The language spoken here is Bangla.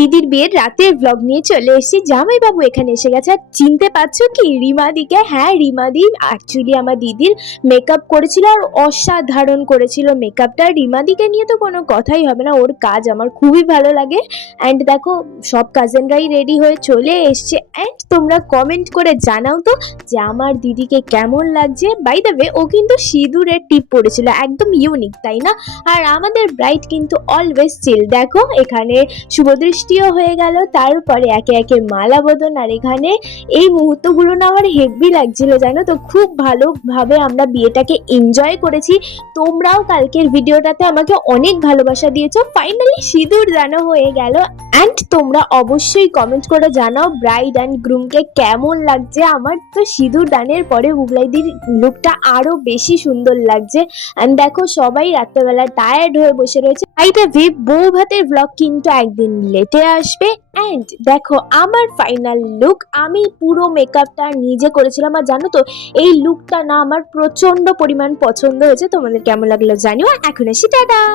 দিদির বিয়ের রাতের ব্লগ নিয়ে চলে এসেছি। জামাইবাবু এখানে এসে গেছে। আর চিনতে পারছ কি? রিমাদিকে হ্যাঁ রিমাদি অ্যাকচুয়ালি আমার দিদির মেকআপ করেছিল আর অসাধারণ করেছিল মেকআপটা রিমাদিকে নিয়ে তো কোনো কথাই হবে না। ওর কাজ আমার খুবই ভালো লাগে। অ্যান্ড দেখো, সব কাজেনরাই রেডি হয়ে চলে এসছে। অ্যান্ড তোমরা কমেন্ট করে জানাও তো যে আমার দিদিকে কেমন লাগছে। বাই দ্য ওয়ে ও কিন্তু সিঁদুরের টিপ পড়েছিল। একদম ইউনিক তাই না? আর আমাদের ব্রাইট কিন্তু অলওয়েজ চিল দেখো, এখানে শুভদৃষ্টিও হয়ে গেল। তারপরে একে একে মালা বদন আর এখানে এই মুহূর্তগুলো না আমার হেভি লাগছিল, জানো তো? খুব ভালোভাবে আমরা বিয়েটাকে এনজয় করেছি। তোমরাও কালকের ভিডিওটাতে আমাকে অনেক ভালোবাসা দিয়েছ। ফাইনালি সিঁদুর দানো হয়ে গেল। অ্যান্ড তোমরা অবশ্যই কমেন্ট করে জানাও ব্রাইড অ্যান্ড গ্রুমকে কেমন লাগছে। আমার তো সিঁদুর দানের পরে মুগলাইদির লুকটা আরও বেশি সুন্দর লাগছে। অ্যান্ড দেখো সবাই রাত্রেবেলা টায়ার্ড হয়ে বসে রয়েছে। আই দ্য বউ ভাতের ব্লগ কিন্তু একদিন লেটে আসবে। অ্যান্ড দেখো, আমার ফাইনাল লুক আমি পুরো মেকআপটা নিজে করেছিলাম। আর জানো তো, এই লুকটা না আমার প্রচণ্ড পরিমাণ পছন্দ হয়েছে। তোমাদের কেমন লাগল জানিও। এখন এসে টাটা!